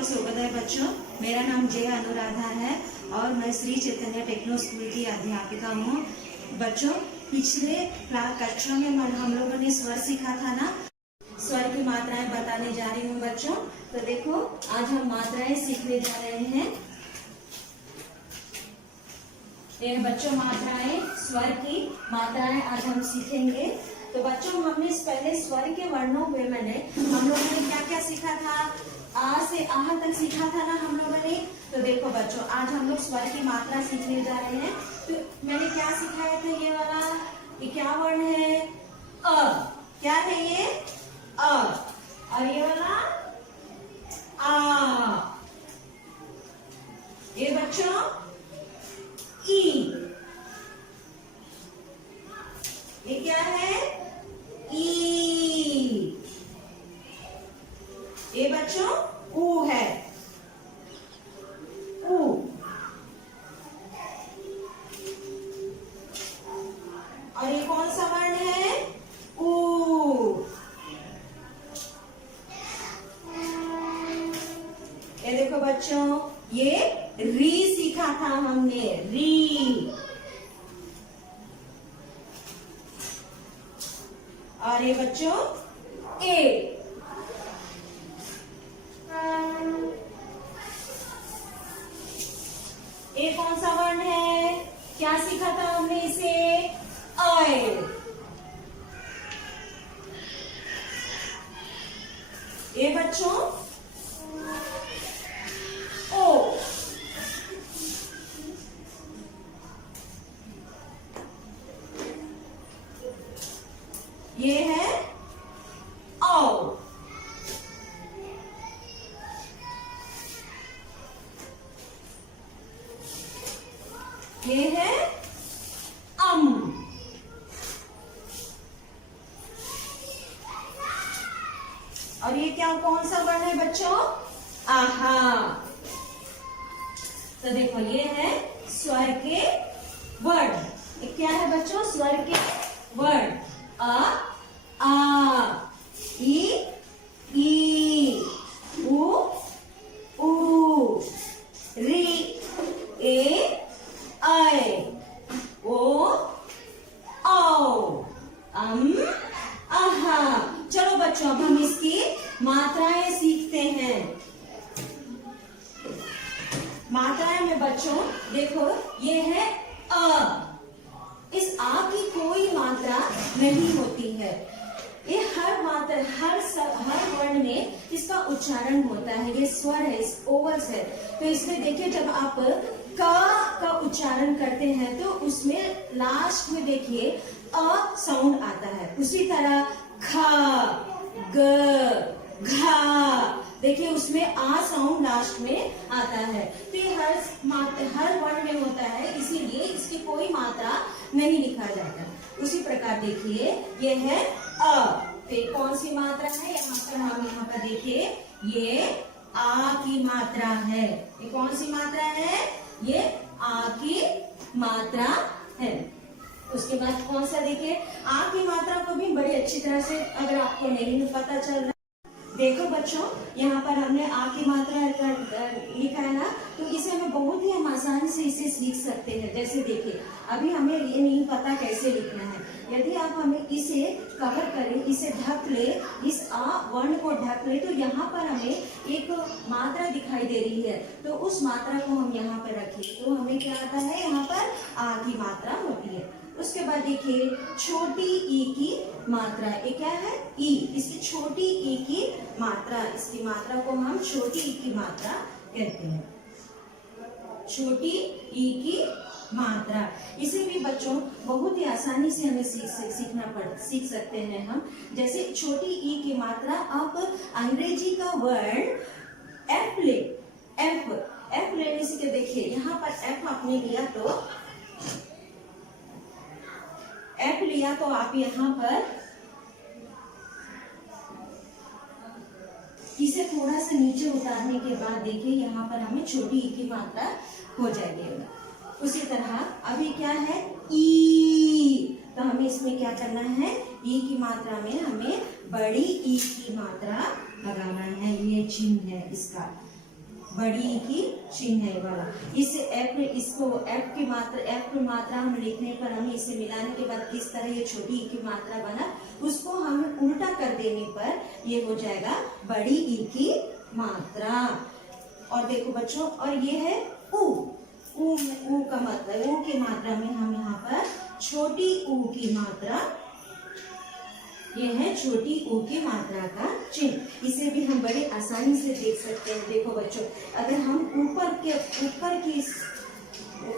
आपका स्वागत है बच्चों। मेरा नाम जय अनुराधा है और मैं श्री चैतन्य टेक्नो स्कूल की अध्यापिका हूँ। बच्चों, पिछले कक्षा में हम लोगों ने स्वर सीखा था ना, स्वर की मात्राएं बताने जा रही हूँ बच्चों। तो देखो, आज हम मात्राएं सीखने जा रहे हैं। ये बच्चों मात्राएं, स्वर की मात्राएं आज हम सीखेंगे। तो बच्चों, हमने पहले स्वर के वर्णों में हम लोगों ने क्या क्या सीखा था? आ से आह तक सीखा था ना हम लोगों ने। तो देखो बच्चों, आज हम लोग स्वर की मात्रा सीखने जा रहे हैं। तो मैंने क्या सिखाया था? ये वाला, ये क्या वर्ण है? अ। क्या है ये? अ। और ये वाला आ। ये बच्चों ई। ये क्या है? ई। ये बच्चों ऊ है। ऊ। और ये कौन सा वर्ण है? ऊ। ये देखो बच्चों, ये री सीखा था हमने, री। और ये बच्चों ए। ए कौन सा वर्ण है? क्या सीखा था हमने इसे? अय। ये बच्चों ओ। ये है औ। ये है अम। और ये क्या, कौन सा वर्ण है बच्चों? आहा। तो देखो, ये है स्वर के वर्ण। ये क्या है बच्चों? स्वर के वर्ण। अ, आ, ई, उ, री, ए, ऐ, ओ, औ, आहा। चलो बच्चों, अब हम इसकी मात्राएं सीखते हैं। मात्राएं में बच्चों देखो, ये है अ। इस आ की कोई मात्रा नहीं होती है। ये हर मात्रा, हर वर्ण में इसका उच्चारण होता है। ये स्वर है, ओवल्स है। तो इसमें देखिए, जब आप का उच्चारण करते हैं तो उसमें लास्ट में देखिए अ साउंड आता है। उसी तरह ख, ग, घा, देखिए उसमें आ साउंड लास्ट में आता है। तो ये हर वर्ण में होता है, इसीलिए इसकी कोई मात्रा नहीं लिखा जाता। उसी प्रकार देखिए, ये है अ। तो कौन सी मात्रा है? हम यहाँ पर देखिए, ये आ की मात्रा है। ये कौन सी मात्रा है? ये आ की मात्रा है। उसके बाद कौन सा? देखिए, आ की मात्रा को भी बड़ी अच्छी तरह से, अगर आपको नहीं पता चल रहा, देखो बच्चों, यहाँ पर हमने आ की मात्रा लिखा है ना, तो इसे हमें बहुत ही हम आसानी से इसे सीख सकते हैं। जैसे देखिए, अभी हमें ये नहीं पता कैसे लिखना है। यदि आप हमें इसे कवर करें, इसे ढक ले, इस आ वर्ण को ढक ले, तो यहाँ पर हमें एक मात्रा दिखाई दे रही है। तो उस मात्रा को हम यहाँ पर रखें तो हमें क्या आता है? यहाँ पर आ की मात्रा होती है। उसके बाद देखिए, छोटी ई की मात्रा। ये क्या है? ई। इसकी छोटी ई की मात्रा, इसकी मात्रा को हम छोटी ई की मात्रा कहते हैं। छोटी ई की मात्रा, इसे भी बच्चों बहुत ही आसानी से हमें सीख सकते हैं हम। जैसे छोटी ई की मात्रा, आप अंग्रेजी का वर्ण एफ ले, एफ लेने से देखिए, यहाँ पर एफ आपने लिया तो आप यहाँ पर इसे थोड़ा सा नीचे उतारने के बाद देखिए, यहाँ पर हमें छोटी ई की मात्रा हो जाएगी। उसी तरह अभी क्या है? ई। तो हमें इसमें क्या करना है? ई की मात्रा में हमें बड़ी ई की मात्रा लगाना है। ये चिन्ह है इसका। बड़ी ई की चिन्ह है वाला। इस इसको एफ की मात्रा हम लिखने पर हमें इसे मिलाने के बाद किस तरह ये छोटी ई की मात्रा बना, उसको हम उल्टा कर देने पर ये हो जाएगा बड़ी ई की मात्रा। और देखो बच्चों, और ये है ऊ का मतलब, ऊ की मात्रा में हम यहाँ पर छोटी ऊ की मात्रा, ये है छोटी ऊ की मात्रा का चिन्ह। इसे भी हम बड़े आसानी से देख सकते हैं। देखो बच्चों, अगर हम ऊपर की इस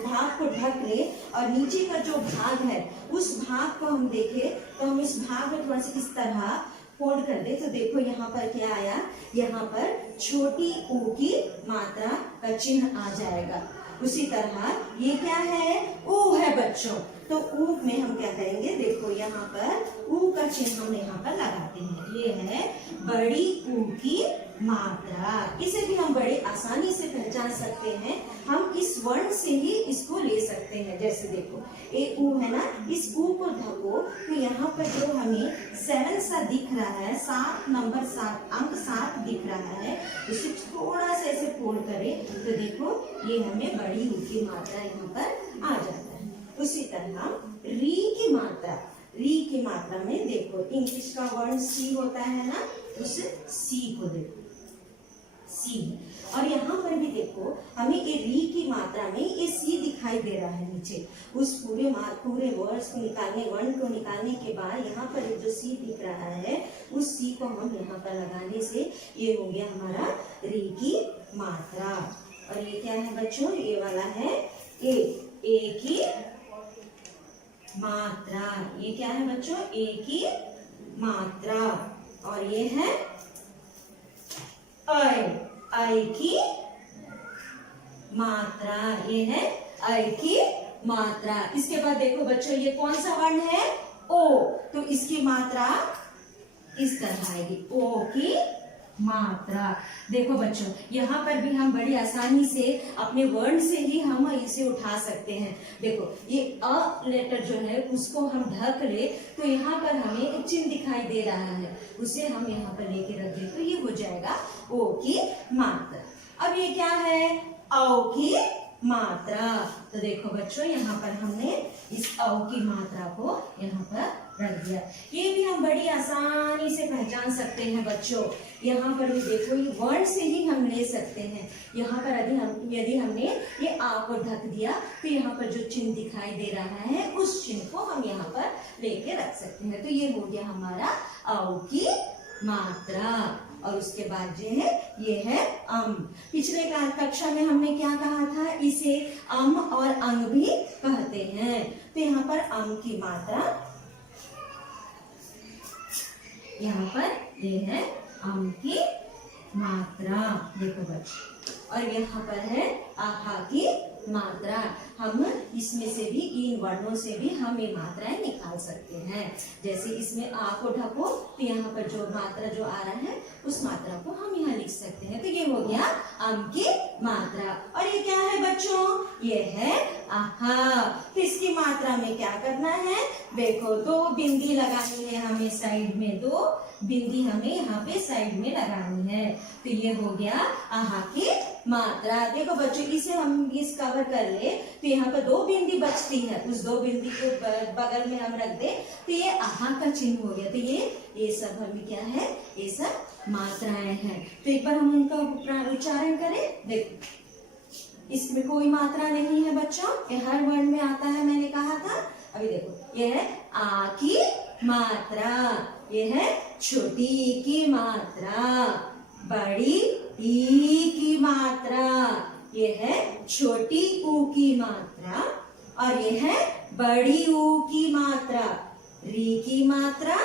भाग को ढक ले और नीचे का जो भाग है उस भाग को हम देखें तो हम इस भाग में थोड़ा सा इस तरह फोल्ड कर दे तो देखो यहाँ पर क्या आया, यहाँ पर छोटी ऊ की मात्रा का चिन्ह आ जाएगा। उसी तरह ये क्या है, ऊ है बच्चों, तो ऊ में हम क्या करेंगे, देखो यहाँ पर ऊ का चिन्ह हम यहाँ पर लगाते हैं। ये है बड़ी ऊ की मात्रा। इसे भी हम बड़े आसानी से पहचान सकते हैं। हम इस वर्ण से ही इसको ले सकते हैं। जैसे देखो ए ऊ है ना, इस ऊ को ढको तो यहाँ पर जो हमें 7 सा दिख रहा है, 7 नंबर 7 अंक 7 दिख रहा है, इसे थोड़ा सा ऐसे फोल्ड करें तो देखो ये हमें बड़ी ऊ की मात्रा यहाँ पर आ जाता है। उसी तरह री की मात्रा में देखो इंग्लिश का वर्ण सी होता है ना, उस सी को देखो सी। और यहाँ पर भी देखो हमें ये री की मात्रा में ये सी दिखाई दे रहा है नीचे। उस पूरे वर्ड्स को निकालने, वर्ण को निकालने के बाद यहाँ पर जो सी दिख रहा है उस सी को हम यहाँ पर लगाने से ये हो गया हमारा री की मात्रा। और ये क्या है बच्चों, ये वाला है ए की मात्रा। ये क्या है बच्चों, ए की मात्रा। और ये है ऐ की मात्रा, ये है ऐ की मात्रा। इसके बाद देखो बच्चों ये कौन सा वर्ण है, ओ, तो इसकी मात्रा इस तरह आएगी, ओ की मात्रा। देखो बच्चों यहाँ पर भी हम बड़ी आसानी से अपने वर्ण से ही हम इसे उठा सकते हैं। देखो ये अ लेटर जो है उसको हम ढक ले तो यहाँ पर हमें एक चिन्ह दिखाई दे रहा है, उसे हम यहाँ पर लेके रख दे तो ये हो जाएगा ओ की मात्रा। अब ये क्या है, औ की मात्रा। तो देखो बच्चों यहाँ पर हमने इस औ की मात्रा को यहाँ पर रख दिया। ये भी हम बड़ी आसानी से पहचान सकते हैं बच्चों। यहाँ पर भी देखो ये वर्ण से ही हम ले सकते हैं। यहाँ पर यदि हमने ये आ को ढक दिया तो यहाँ पर जो चिन्ह दिखाई दे रहा है उस चिन्ह को हम यहाँ पर लेके रख सकते हैं। तो ये हो गया हमारा औ की मात्रा। और उसके बाद जो है ये है अम। पिछले कक्षा में हमने क्या कहा था, इसे अम और अंग भी कहते हैं। तो यहाँ पर अम की मात्रा, यहाँ पर ये है अम की मात्रा। देखो बच्चे, और यहाँ पर है आहा की मात्रा। हम इसमें से भी, इन वर्णों से भी हम ये मात्राएं निकाल सकते हैं। जैसे इसमें आ को ढको तो यहाँ पर जो मात्रा जो आ रहा है उस मात्रा को हम यहाँ लिख सकते हैं। तो ये हो गया अम की मात्रा। और ये क्या है बच्चों, ये है आहा। तो इसकी मात्रा में क्या करना है, देखो 2 बिंदी लगानी है हमें साइड में, 2 बिंदी हमें यहाँ पे साइड में लगानी है। तो ये हो गया आहा की मात्रा। देखो बच्चों इसे हम इस कवर कर ले तो यहाँ पर 2 बिंदी बचती है, उस 2 बिंदी को बगल में हम रख दे तो ये आहा का चिन्ह हो गया। तो ये सब हमें क्या है, ये सब मात्राएं हैं। तो एक बार हम उनका उच्चारण करें। देखो इसमें कोई मात्रा नहीं है बच्चों, ये हर वर्ण में आता है, मैंने कहा था। अभी देखो ये है आ की मात्रा, ये है छोटी ई की मात्रा, बड़ी ई की मात्रा, ये है छोटी ऊ की मात्रा, और ये है बड़ी ऊ की मात्रा, री की मात्रा,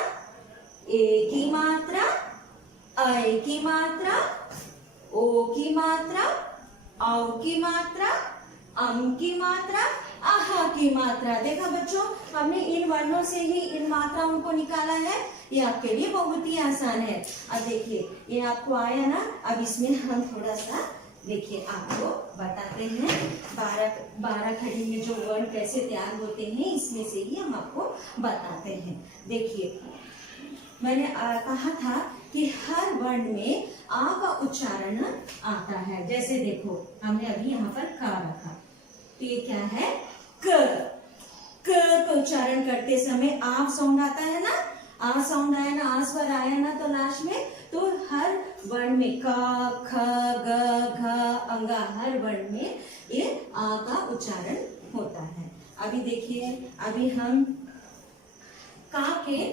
ए की मात्रा, ऐ की मात्रा, ओ की मात्रा, औ की मात्रा, अम की मात्रा, आहा की मात्रा। देखा बच्चों हमने इन वर्णों से ही इन मात्राओं को निकाला है। ये आपके लिए बहुत ही आसान है। अब देखिए ये आपको आया ना, अब इसमें हम थोड़ा सा देखिए आपको बताते हैं 12 खड़ी में जो वर्ण कैसे तैयार होते हैं, इसमें से ही हम आपको बताते हैं। देखिए मैंने कहा था कि हर वर्ण में आ का उच्चारण आता है। जैसे देखो हमने अभी यहाँ पर का रखा, तो ये क्या है क का उच्चारण करते समय आ साउंड आता है ना, आ साउंड आया ना, आ स्वर आया ना, तो लास्ट में तो हर वर्ण में क ख ग घ अंगा हर वर्ण में ये आ का उच्चारण होता है। अभी देखिए, अभी हम का के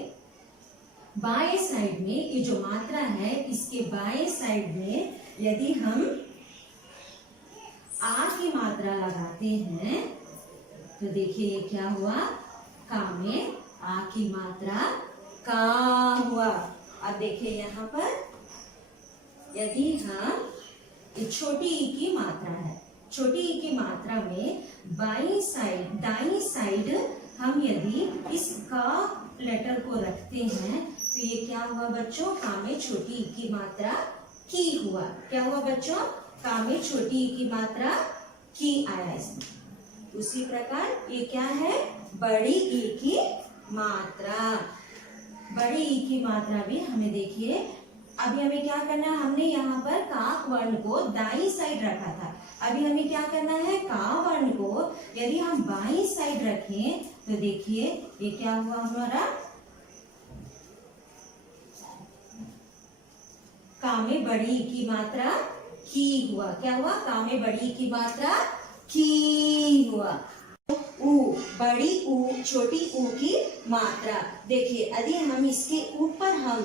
बाएं साइड में ये जो मात्रा है इसके बाएं साइड में यदि हम आ की मात्रा लगाते हैं तो देखिए ये क्या हुआ, का में आ की मात्रा का हुआ। अब देखिए यहाँ पर यदि हम ये छोटी ई की मात्रा है, छोटी ई की मात्रा में बाईं साइड दाईं साइड हम यदि इस का लेटर को रखते हैं तो ये क्या हुआ बच्चों, का में छोटी ई की मात्रा की हुआ। क्या हुआ बच्चों, का में छोटी ई की मात्रा की आया इसमें। उसी प्रकार ये क्या है, बड़ी ई की मात्रा। बड़ी ई की मात्रा भी हमें देखिए, अभी हमें क्या करना है, हमने यहाँ पर काक वर्ण को दाईं साइड रखा था, अभी हमें क्या करना है, का वर्ण को यदि हम बाईं साइड रखें तो देखिए ये क्या हुआ हमारा, का में बड़ी ई की मात्रा की हुआ। क्या हुआ, का में बड़ी ई की मात्रा की हुआ। ऊ, बड़ी ऊ छोटी ऊ की मात्रा। देखिए यदि हम इसके ऊपर हम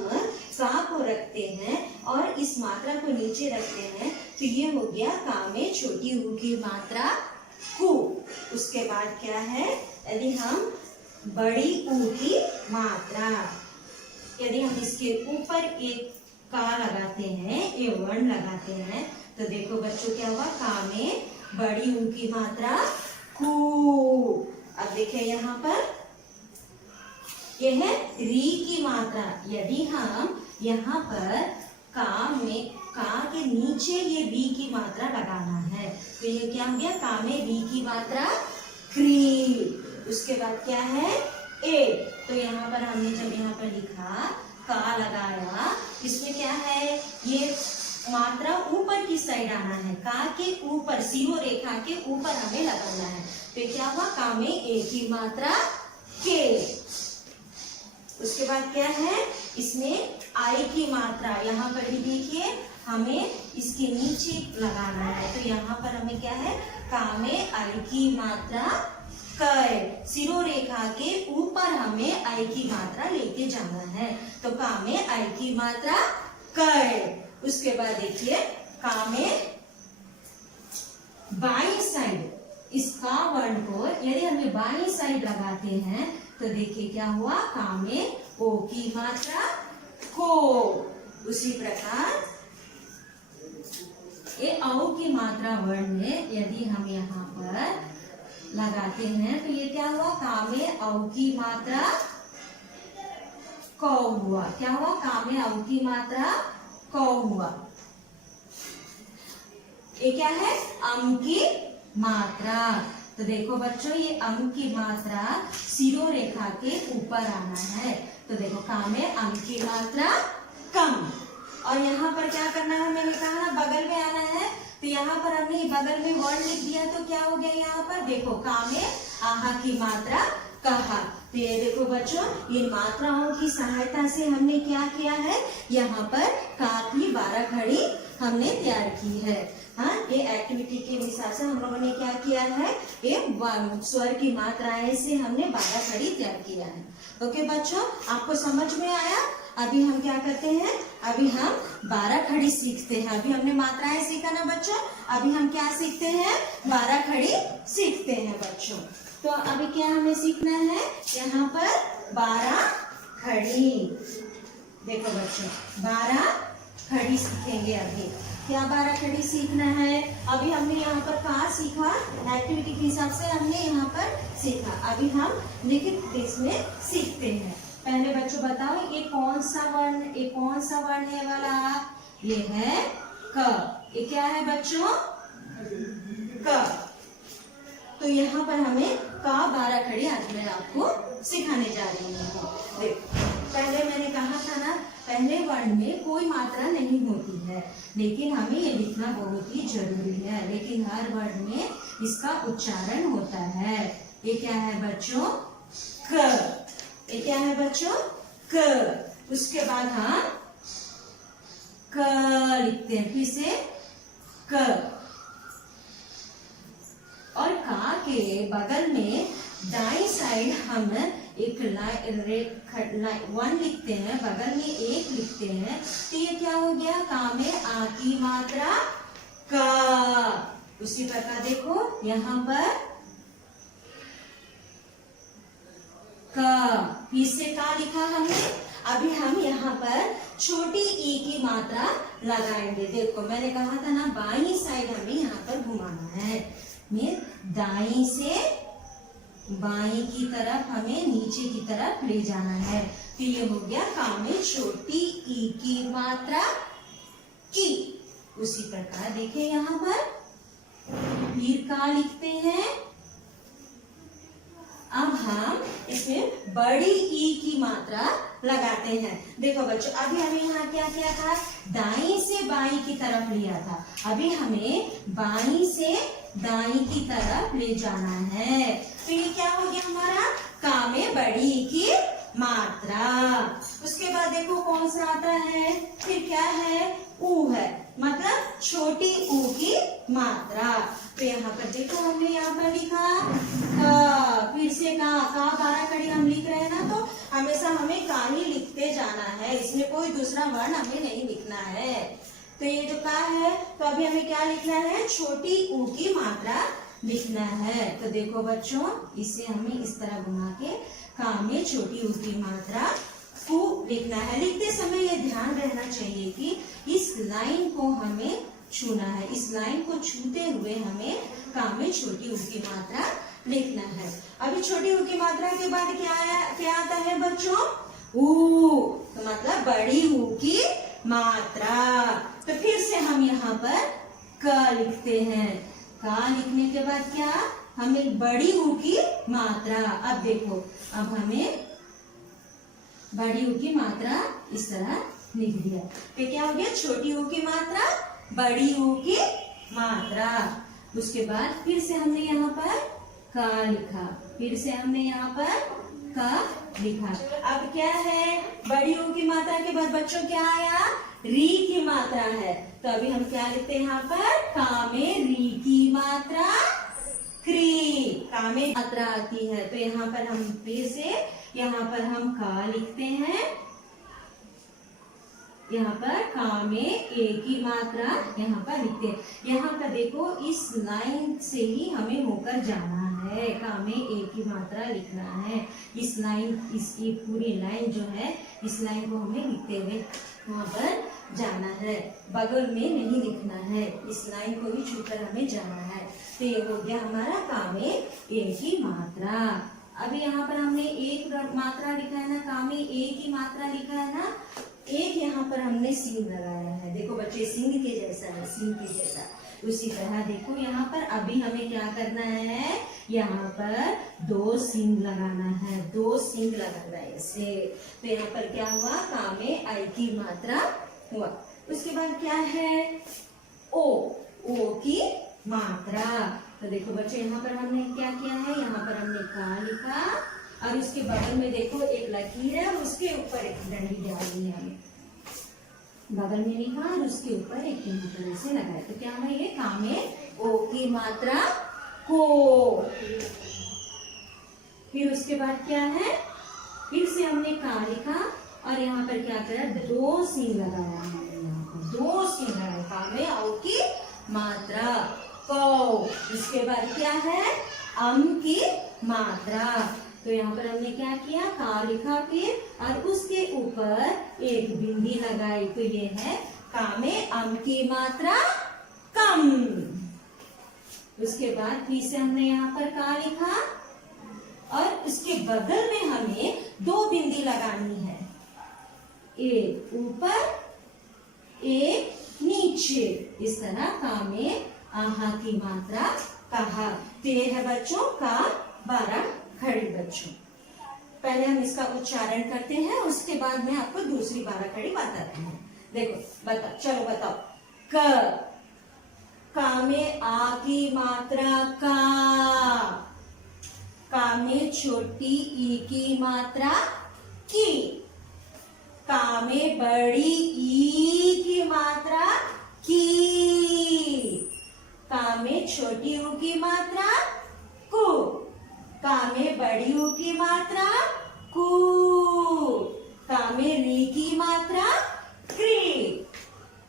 का को रखते हैं और इस मात्रा को नीचे रखते हैं तो ये हो गया का में छोटी ऊ की मात्रा कु। उसके बाद क्या है, यदि हम बड़ी ऊ की मात्रा, यदि हम इसके ऊपर एक का लगाते हैं, ये वर्ण लगाते हैं तो देखो बच्चों क्या हुआ, का में बड़ी ऊ की मात्रा कु। अब देखिए यहाँ पर यह है री की मात्रा। यदि हम यहाँ पर का में का के नीचे ये री की मात्रा लगाना है तो ये क्या हो गया, का में री की मात्रा क्री। उसके बाद क्या है ए, तो यहाँ पर हमने जब यहाँ पर लिखा का लगाया, इसमें क्या है, ये मात्रा ऊपर की साइड आना है, का के ऊपर सीरो रेखा के ऊपर हमें लगाना है। तो क्या हुआ, का में ए की मात्रा के। उसके बाद क्या है, इसमें आई की मात्रा, यहाँ पर भी देखिए हमें इसके नीचे लगाना है तो यहाँ पर हमें क्या है, का में आई की मात्रा कै। सिरो रेखा के ऊपर हमें आई की मात्रा लेके जाना है तो का में आई की मात्रा कै। उसके बाद देखिए का में बाईं साइड, इस का वर्ण को यदि हमें बाईं साइड लगाते हैं तो देखिए क्या हुआ, का में ओ की मात्रा को। उसी प्रकार ये औ की मात्रा वर्ण में यदि हम यहाँ पर लगाते हैं तो ये क्या हुआ, का में औ की मात्रा कौ हुआ। क्या हुआ, का में औ की मात्रा कौ हुआ। ये क्या है, अम की मात्रा। तो देखो बच्चों ये अम की मात्रा सिरो रेखा के ऊपर आना है तो देखो का में अम की मात्रा कम। और यहाँ पर क्या करना है, मैंने कहा ना बगल में आना है तो यहाँ पर हमने बगल में वर्ण लिख दिया तो क्या हो गया, यहाँ पर देखो का में आहा की मात्रा कहा। तो ये देखो बच्चों, इन मात्राओं की सहायता से हमने क्या किया है, यहाँ पर का की 12 खड़ी हमने तैयार की है। हाँ, ये एक्टिविटी के हिसाब से हम लोगों ने क्या किया है, ये स्वर की मात्राएं से हमने 12 खड़ी तैयार किया है। ओके बच्चों, आपको समझ में आया। अभी हम क्या करते हैं, अभी हम 12 खड़ी सीखते हैं। अभी हमने मात्राएं सीखा ना बच्चों, अभी हम क्या सीखते हैं, 12 खड़ी सीखते हैं बच्चों। तो अभी क्या हमें सीखना है, यहाँ पर 12 खड़ी। देखो बच्चों 12 खड़ी सीखेंगे। अभी क्या 12 खड़ी सीखना है, अभी हमने यहाँ पर कहा सीखा, एक्टिविटी के हिसाब से हमने यहाँ पर सीखा। अभी हम लिखित देश में सीखते हैं। पहले बच्चों बताओ ये कौन सा वर्ण, ये कौन सा वर्ण है वाला, ये है क। ये क्या है बच्चों, क। तो यहाँ पर हमें का 12 खड़ी आज मैं आपको सिखाने जा रही हूँ। देखो पहले मैंने कहा था ना, पहले वर्ण में कोई मात्रा नहीं होती है, लेकिन हमें ये लिखना बहुत ही जरूरी है। लेकिन हर वर्ण में इसका उच्चारण होता है। ये क्या है बच्चों? क। ये क्या है बच्चों? क। उसके बाद हम क लिखते हैं, फिर से क। और का के बगल में दाई साइड हम एक वन लिखते हैं, बगल में एक लिखते हैं, तो ये क्या हो गया? का में आ की मात्रा का। उसी प्रकार देखो यहाँ पर का, फिर से का लिखा हमने। अभी हम यहाँ पर छोटी ई की मात्रा लगाएंगे। देखो मैंने कहा था ना, बाईं साइड हमें यहाँ पर घुमाना है। दाईं से बाईं की तरफ हमें नीचे की तरफ ले जाना है। तो ये हो गया का में छोटी ई की मात्रा की। उसी प्रकार देखिए यहाँ पर फिर का लिखते हैं। अब हम इसमें बड़ी ई की मात्रा लगाते हैं। देखो बच्चों, अभी हमें यहाँ क्या किया था? दाईं से बाईं की तरफ लिया था। अभी हमें बाईं से दाईं की तरफ ले जाना है। तो ये क्या हो गया हमारा? का में बड़ी ई की मात्रा। उसके बाद देखो कौन सा आता है? फिर क्या है? ऊ है, मतलब छोटी ऊ की मात्रा। तो यहाँ पर देखो हमने यहाँ पर लिखा का, फिर से का 12 कड़ी हम लिख रहे हैं ना, तो हमेशा हमें का ही लिखते जाना है। इसमें कोई दूसरा वर्ण हमें नहीं लिखना है। तो ये जो का है, तो अभी हमें क्या लिखना है? छोटी ऊ की मात्रा लिखना है। तो देखो बच्चों, इसे हमें इस तरह घुमा के का में छोटी ऊ की मात्रा को लिखना है। लिखते समय ये ध्यान रहना चाहिए कि इस लाइन को हमें छूना है। इस लाइन को छूते हुए हमें का में छोटी ऊ की मात्रा लिखना है। अभी छोटी ऊ की मात्रा के बाद क्या आता है बच्चों? ऊ, तो मतलब बड़ी ऊ की मात्रा। तो फिर से हम यहाँ पर क लिखते हैं। का लिखने के बाद क्या? हमें बड़ी ऊ की मात्रा। अब देखो, अब हमें बड़ी ऊ की मात्रा इस तरह लिख दिया। तो क्या हो गया? छोटी ऊ की मात्रा, बड़ी ऊ की मात्रा। उसके बाद फिर से हमने यहाँ पर का लिखा, फिर से हमने यहाँ पर का लिखा। अब क्या है? बड़ी ऊ की मात्रा के बाद बच्चों क्या आया? री की मात्रा है। तो अभी हम क्या लिखते हैं यहाँ पर? का में री की मात्रा क्री। का में मात्रा आती है, तो यहाँ पर हम फिर से यहाँ पर हम का लिखते हैं। यहाँ पर का में ए की मात्रा यहाँ पर लिखते हैं। यहाँ पर देखो, इस लाइन से ही हमें होकर जाना है। का में ए की मात्रा लिखना है। इस लाइन, इसकी पूरी लाइन जो है, इस लाइन को हमें लिखते हुए वहाँ पर जाना है। बगल में नहीं लिखना है, इस लाइन को ही छूकर हमें जाना है। तो ये हो गया हमारा का में ए की मात्रा। अभी यहाँ पर हमने एक मात्रा लिखा है ना, का में ए की मात्रा लिखा है ना, एक यहाँ पर हमने सिंह लगाया है। देखो बच्चे, सिंह के जैसा है, सिंह के जैसा। उसी तरह देखो यहाँ पर अभी हमें क्या करना है? यहाँ पर दो सिंह लगाना है, दो सिंह लगाना है ऐसे। तो यहाँ पर क्या हुआ? का में आई की मात्रा हुआ। उसके बाद क्या है? ओ, ओ की मात्रा। तो देखो बच्चे, यहाँ पर हमने क्या किया है? यहाँ पर हमने का लिखा और उसके बगल में देखो एक लकीर है, उसके ऊपर एक डंडी डाली है हमें। बगल में लिखा और उसके ऊपर एक यहाँ पर ऐसे लगाया। तो क्या है? ये का में ओ की मात्रा को। फिर उसके बाद क्या है? फिर से हमने का लिखा और यहाँ पर क्या करा? दो सिंह लगाया है। यहाँ पर दो सिंह लगाया। का में औ की मात्रा को। इसके बाद क्या है? अम की मात्रा। तो यहाँ पर हमने क्या किया? का लिखा फिर और उसके ऊपर एक बिंदी लगाई। तो ये है का में अम की मात्रा कम। उसके बाद फिर से हमने यहाँ पर का लिखा और उसके बगल में हमें दो बिंदी लगानी है, एक ऊपर एक नीचे। इस तरह का में आहा की मात्रा कहा। तो ये है बच्चों का 12 खड़ी बच्चों। पहले हम इसका उच्चारण करते हैं, उसके बाद में आपको दूसरी बाराखड़ी बताती हूँ। देखो चलो बताओ। का में आ की मात्रा का में छोटी ई की मात्रा की, का में बड़ी ई की मात्रा की, का में छोटी ऊ की मात्रा कु, का में बड़ी ऊ की मात्रा कु, का में री की मात्रा क्री,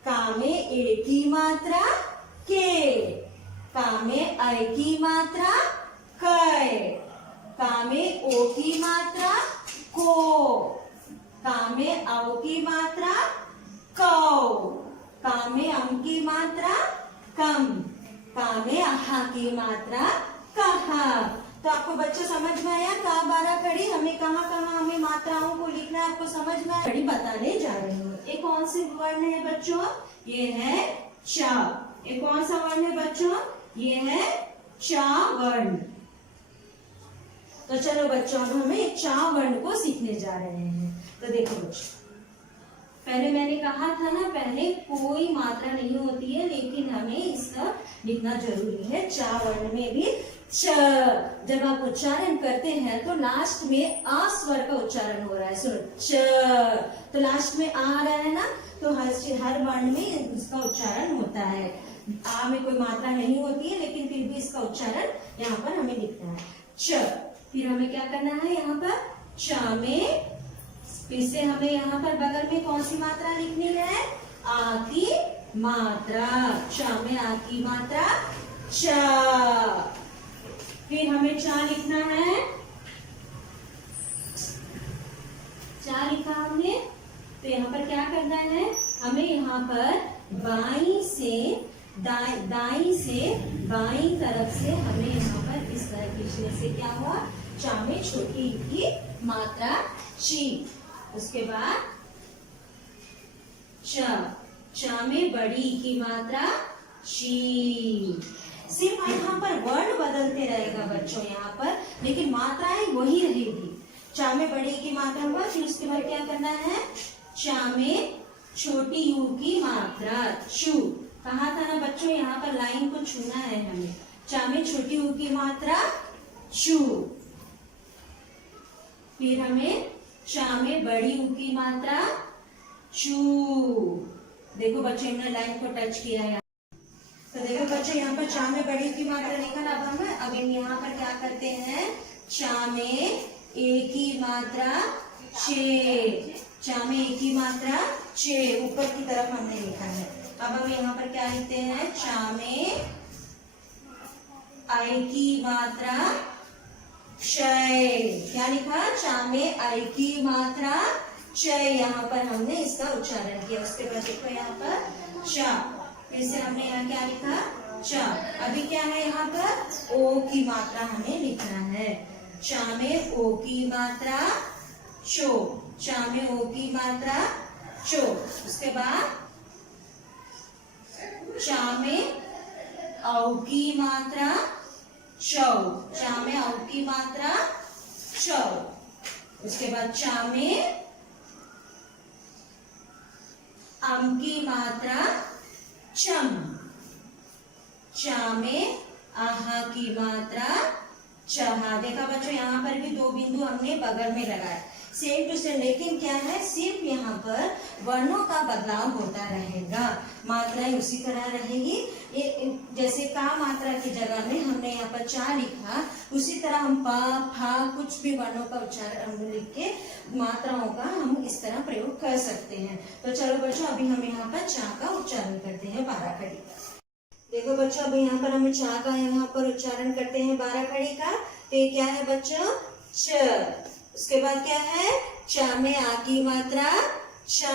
का में ए की मात्रा के, का में ऐ की मात्रा कै, का में ओ की मात्रा को, का में औ की मात्रा कौ, का में अम की मात्रा कम, का में अहा की मात्रा कहा। तो आपको बच्चों समझ में आया का बाराखड़ी हमें कहाँ कहाँ हमें मात्राओं को लिखना है, आपको समझ में आया। खड़ी बताने जा रही हूँ। ये कौन सी वर्ण है बच्चों? ये है चा। ये कौन सा वर्ण है बच्चों? ये है चा वर्ण। तो चलो बच्चों अब हमें चा वर्ण को सीखने जा रहे हैं। तो देखो बच्चों, पहले मैंने कहा था ना, पहले कोई मात्रा नहीं होती है, लेकिन हमें इसका लिखना जरूरी है। चा वर्ण में भी च, जब आप उच्चारण करते हैं तो लास्ट में आ स्वर का उच्चारण हो रहा है। सुनो च, तो लास्ट में आ रहा है ना, तो हर वर्ण में इसका उच्चारण होता है। आ में कोई मात्रा नहीं होती है, लेकिन फिर भी इसका उच्चारण यहाँ पर हमें लिखना है च। फिर हमें क्या करना है यहाँ पर? च में फिर से हमें यहाँ पर बगल में कौन सी मात्रा लिखनी है? आ की मात्रा। च में आ की मात्रा च। फिर हमें चा लिखना है, चा लिखा हमने, तो यहाँ पर क्या करना है? हमें यहाँ पर दाई से बाईं तरफ से हमें यहाँ पर इस तरह खींचने से क्या हुआ? चा में छोटी की मात्रा ची। उसके बाद चा में बड़ी की मात्रा ची। सिर्फ यहाँ पर वर्ण बदलते रहेगा बच्चों यहाँ पर, लेकिन मात्राएं वही रहेगी। चा में बड़ी की मात्रा हुआ, फिर उसके बाद क्या करना है? चा में छोटी यू की मात्रा चू। कहा था ना बच्चों, यहाँ पर लाइन को छूना है हमें। चा में छोटी यू की मात्रा चू। फिर हमें चा में बड़ी यू की मात्रा चू। देखो बच्चों, हमने लाइन को टच किया है। तो देखो बच्चों, यहाँ पर चा में बड़ी की मात्रा लिखा ना। अब हम यहाँ पर क्या करते हैं? चा में ए की मात्रा चे। चा में ए की मात्रा चे, ऊपर की तरफ हमने लिखा है। अब हम यहाँ पर क्या लिखते हैं? चा में आई की मात्रा क्षय। क्या लिखा? चा में आई की मात्रा क्षय। यहाँ पर हमने इसका उच्चारण किया। उसके बाद देखो यहाँ पर चा, फिर से हमने यहाँ क्या लिखा? चा। अभी क्या है यहाँ पर? ओ की मात्रा हमें लिखना है। चा में ओ की मात्रा चो। चा में ओ की मात्रा चो। उसके बाद चा में औ की मात्रा चौ। चा में औ की मात्रा चौ। उसके बाद चा में अम की मात्रा चम। चा में आहा की मात्रा चहा। देखा बच्चों, यहाँ पर भी दो बिंदु हमने बगल में लगाया, सेम टू सेम। लेकिन क्या है, सिर्फ यहाँ पर वर्णों का बदलाव होता रहेगा, मात्राएं उसी तरह रहेगी। ये जैसे का मात्रा की जगह में हमने यहाँ पर चा लिखा, उसी तरह हम पा फा कुछ भी वर्णों का उच्चारण लिख के मात्राओं का हम इस तरह प्रयोग कर सकते हैं। तो चलो बच्चों, अभी हम यहाँ पर चा का उच्चारण करते हैं बाराखड़ी। देखो बच्चों, अभी यहाँ पर हमें चा का यहाँ पर उच्चारण करते हैं बाराखड़ी का। तो ये क्या है बच्चों? च। उसके बाद क्या है? चा में आ की मात्रा चा।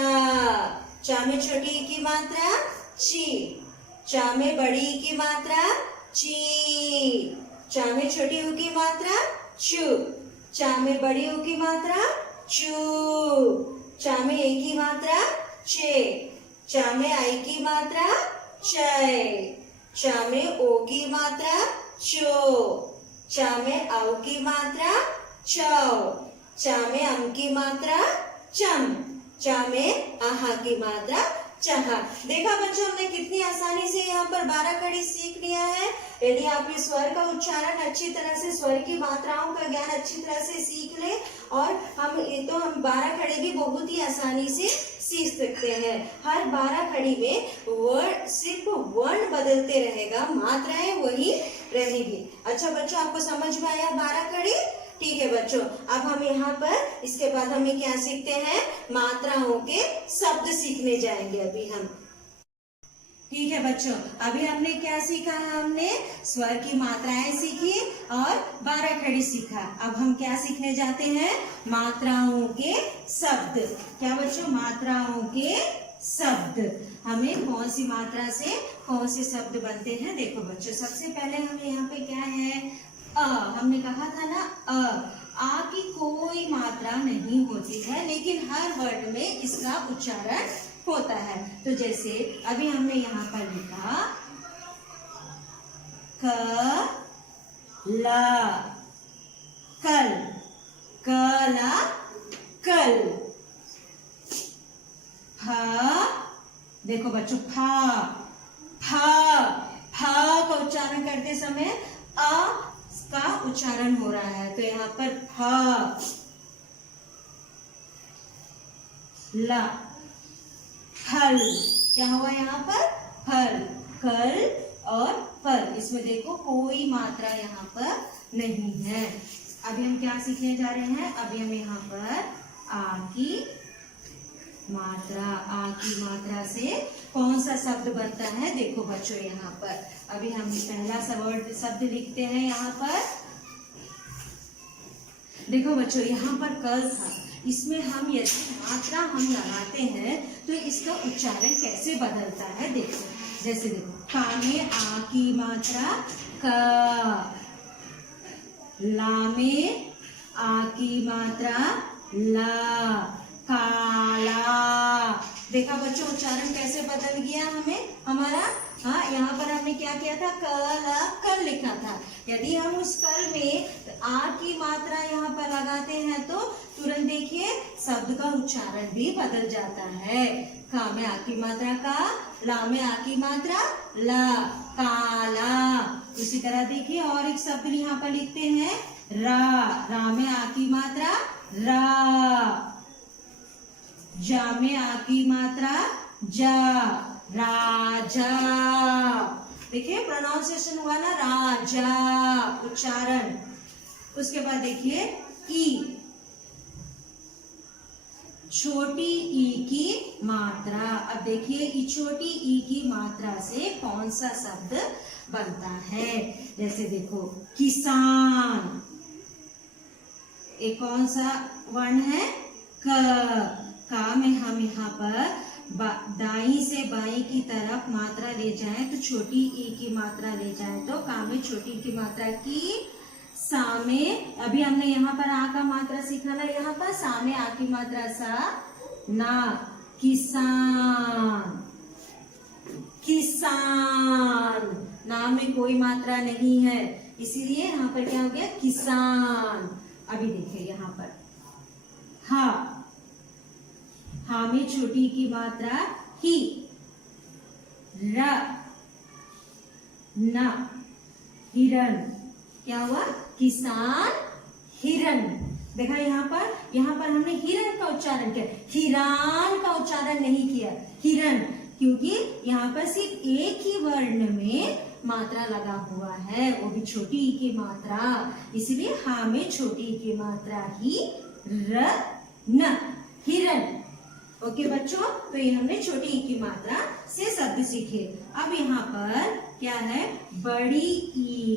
चा में छोटी की मात्रा ची। चा में बड़ी की मात्रा ची। चा में छोटी ऊ की मात्रा चू। चा में बड़ी ऊ की मात्रा चू। चा में ए की मात्रा चे। चा में आई की मात्रा चय। चा में ओ की मात्रा चो। चा में औ की मात्रा चौ। चा में अम की मात्रा चम, चा में आहा की मात्रा चाह। देखा बच्चों हमने कितनी आसानी से यहाँ पर 12 खड़ी सीख लिया है। यदि आप इस स्वर का उच्चारण अच्छी तरह से, स्वर की मात्राओं का ज्ञान अच्छी तरह से सीख ले और हम 12 खड़ी भी बहुत ही आसानी से सीख सकते हैं। हर 12 खड़ी में वर्ड सिर्फ वर्ण बदलते रहेगा, मात्राएं वही रहेगी। अच्छा बच्चों आपको समझ में आया 12 खड़ी? ठीक है बच्चों, अब हम यहाँ पर इसके बाद हमें क्या सीखते हैं, मात्राओं के शब्द सीखने जाएंगे अभी हम। ठीक है बच्चों, अभी हमने क्या सीखा है, हमने स्वर की मात्राएं सीखी और 12 खड़ी सीखा। अब हम क्या सीखने जाते हैं, मात्राओं के शब्द। क्या बच्चों, मात्राओं के शब्द। हमें कौन सी मात्रा से कौन से शब्द बनते हैं, देखो बच्चों सबसे पहले हमें यहाँ पे क्या है, अ। हमने कहा था ना आ की कोई मात्रा नहीं होती है, लेकिन हर वर्ड में इसका उच्चारण होता है। तो जैसे अभी हमने यहाँ पर लिखा क ला कल, कला कल। फ, देखो बच्चों फा, फा, फा का उच्चारण करते समय अ का उच्चारण हो रहा है, तो यहाँ पर फ, ला, फल। क्या हुआ यहाँ पर, फल, कल और फल। इसमें देखो कोई मात्रा यहाँ पर नहीं है। अभी हम क्या सीखने जा रहे हैं, अभी हम यहाँ पर आ की मात्रा, आ की मात्रा से कौन सा शब्द बनता है, देखो बच्चों यहाँ पर अभी हम पहला शब्द लिखते हैं। यहाँ पर देखो बच्चों, यहाँ पर कल था, इसमें हम यदि मात्रा हम लगाते हैं तो इसका उच्चारण कैसे बदलता है, देखो जैसे देखो का में आ की मात्रा क, ला में आ की मात्रा ला, काला। देखा बच्चों उच्चारण कैसे बदल गया हमें हमारा। हाँ, यहाँ पर हमने क्या किया था, कला कल लिखा था। यदि हम उस कल में आ की मात्रा यहाँ पर लगाते हैं तो तुरंत देखिए शब्द का उच्चारण भी बदल जाता है। का में आ की मात्रा का, ला में आ की मात्रा ला, काला। इसी तरह देखिए और एक शब्द यहाँ पर लिखते हैं रा, रा में आ की मात्रा रा, जा में आ की मात्रा जा, राजा। देखिए प्रोनाउंसिएशन हुआ ना, राजा उच्चारण। उसके बाद देखिए ई, छोटी ई की मात्रा। अब देखिए छोटी ई की मात्रा से कौन सा शब्द बनता है, जैसे देखो किसान, एक कौन सा वर्ण है, क। का में हम यहाँ पर दाई से बाई की तरफ मात्रा ले जाएं तो छोटी ई की मात्रा ले जाएं तो का में छोटी की मात्रा की, सा में अभी हमने यहाँ पर आ का मात्रा सीखा ना, यहाँ पर सा में आ की मात्रा सा, ना, किसान, किसान। नाम में कोई मात्रा नहीं है इसीलिए यहाँ पर क्या हो गया, किसान। अभी देखिए यहाँ पर हा, हा में छोटी की मात्रा ही, र, न, हिरण। क्या हुआ, किसान हिरण। देखा यहाँ पर हमने हिरण का उच्चारण किया, हिरान का उच्चारण नहीं किया, हिरण, क्योंकि यहाँ पर सिर्फ एक ही वर्ण में मात्रा लगा हुआ है, वो भी छोटी ई की मात्रा, इसलिए हा में छोटी ई की मात्रा ही, र, न, हिरण। ओके बच्चों, तो ये हमने छोटी ई की मात्रा से शब्द सीखे। अब यहाँ पर क्या है, बड़ी ई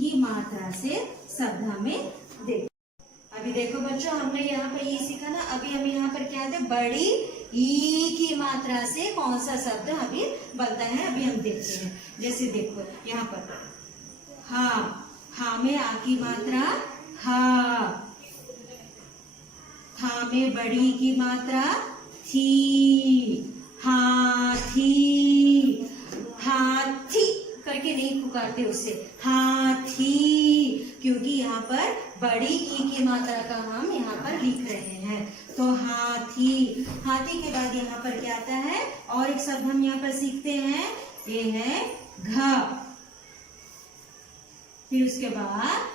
की मात्रा से शब्द हमें देखो। अभी देखो बच्चों हमने यहाँ पर ये सीखा ना, अभी हमें यहाँ पर क्या है, बड़ी ई की मात्रा से कौन सा शब्द अभी बनता है, अभी हम देखते हैं। जैसे देखो यहाँ पर हा, हा में आ की मात्रा हा, हा में बड़ी की मात्रा थी, हाथी, हाथी करके नहीं पुकारते उससे, हाथी, क्योंकि यहाँ पर बड़ी ई की मात्रा का हम यहाँ पर लिख रहे हैं। तो हाथी, हाथी के बाद यहाँ पर क्या आता है, और एक शब्द हम यहाँ पर सीखते हैं, ये है घ। फिर उसके बाद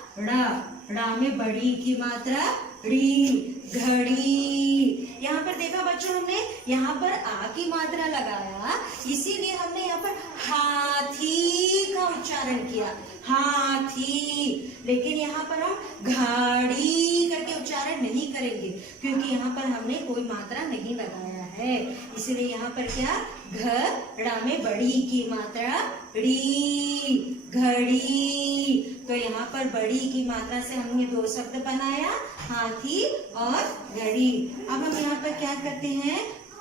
ड़ा में बड़ी की मात्रा ड़ी, घड़ी। यहाँ पर देखा बच्चों, हमने यहाँ पर आ की मात्रा लगाया, इसीलिए हमने यहाँ पर हाथी का उच्चारण किया, हाथी। लेकिन यहाँ पर हम घड़ी करके उच्चारण नहीं करेंगे, क्योंकि यहाँ पर हमने कोई मात्रा नहीं लगाया है। इसलिए यहाँ पर क्या, घड़ा में बड़ी की मात्रा ड़ी, घड़ी। तो यहाँ पर बड़ी की मात्रा से हमने दो शब्द बनाया, हाथी और घड़ी। अब हम यहाँ पर क्या करते हैं,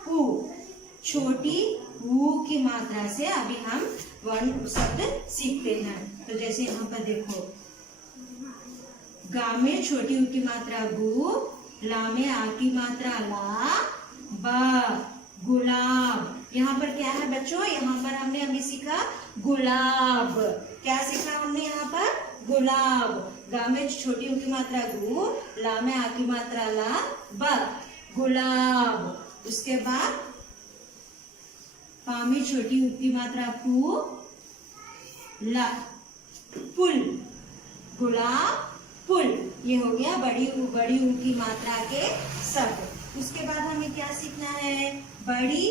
ऊ, छोटी ऊ की मात्रा से अभी हम वर्ण शब्द सीखते हैं। तो जैसे यहाँ पर देखो, गा में छोटी ऊ की मात्रा गु, ला में आ की मात्रा ला, बा, गुलाब। यहाँ पर क्या है बच्चों, यहाँ पर हमने अभी सीखा गुलाब। क्या सीखा हमने यहाँ पर, गुलाब। गा में छोटी ऊ की मात्रा गु, ला में आ की मात्रा ला, ब, गुलाब। उसके बाद पा में छोटी ऊ की मात्रा पू, ला, पुल, गुलाब, पुल। ये हो गया बड़ी ऊ की मात्रा के शब्द। उसके बाद हमें क्या सीखना है, बड़ी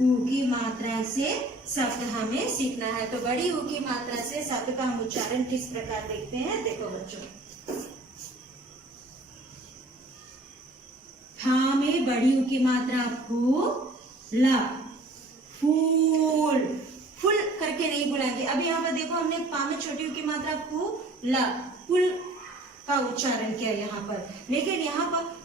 ऊ की मात्रा से शब्द हमें सीखना है। तो बड़ी ऊ की मात्रा से शब्द का हम उच्चारण किस प्रकार देखते हैं, देखो बच्चों। फा में बड़ी ऊ की मात्रा फू, ला, फूल। फुल करके नहीं बुलाएंगे। अभी यहाँ पर देखो, हमने पा में छोटी ऊ की मात्रा फू, ला, पुल का उच्चारण किया यहाँ पर, लेकिन यहाँ पर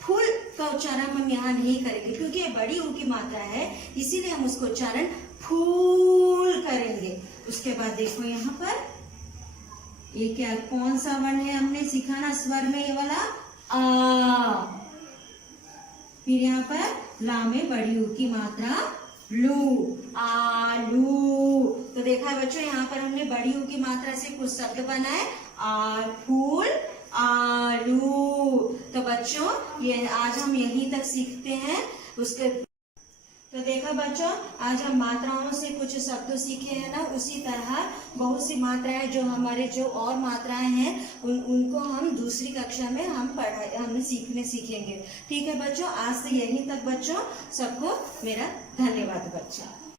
फूल का उच्चारण हम यहाँ नहीं करेंगे, क्योंकि ये बड़ी ऊ की मात्रा है, इसीलिए हम उसको उच्चारण फूल करेंगे। उसके बाद देखो यहाँ पर ये क्या, कौन सा वर्ण है, हमने सीखा ना स्वर में, ये वाला आ। फिर यहाँ पर ला में बड़ी ऊ की मात्रा लू, आलू। तो देखा बच्चों, यहाँ पर हमने बड़ी ऊ की मात्रा से कुछ शब्द बनाए, फूल, आलू। तो बच्चों ये आज हम यहीं तक सीखते हैं। उसके तो देखा बच्चों, आज हम मात्राओं से कुछ शब्द सीखे हैं ना, उसी तरह बहुत सी मात्राएं जो हमारे जो और मात्राएं हैं उनको हम दूसरी कक्षा में हम सीखेंगे। ठीक है बच्चों, आज से यहीं तक बच्चों, सबको मेरा धन्यवाद बच्चों।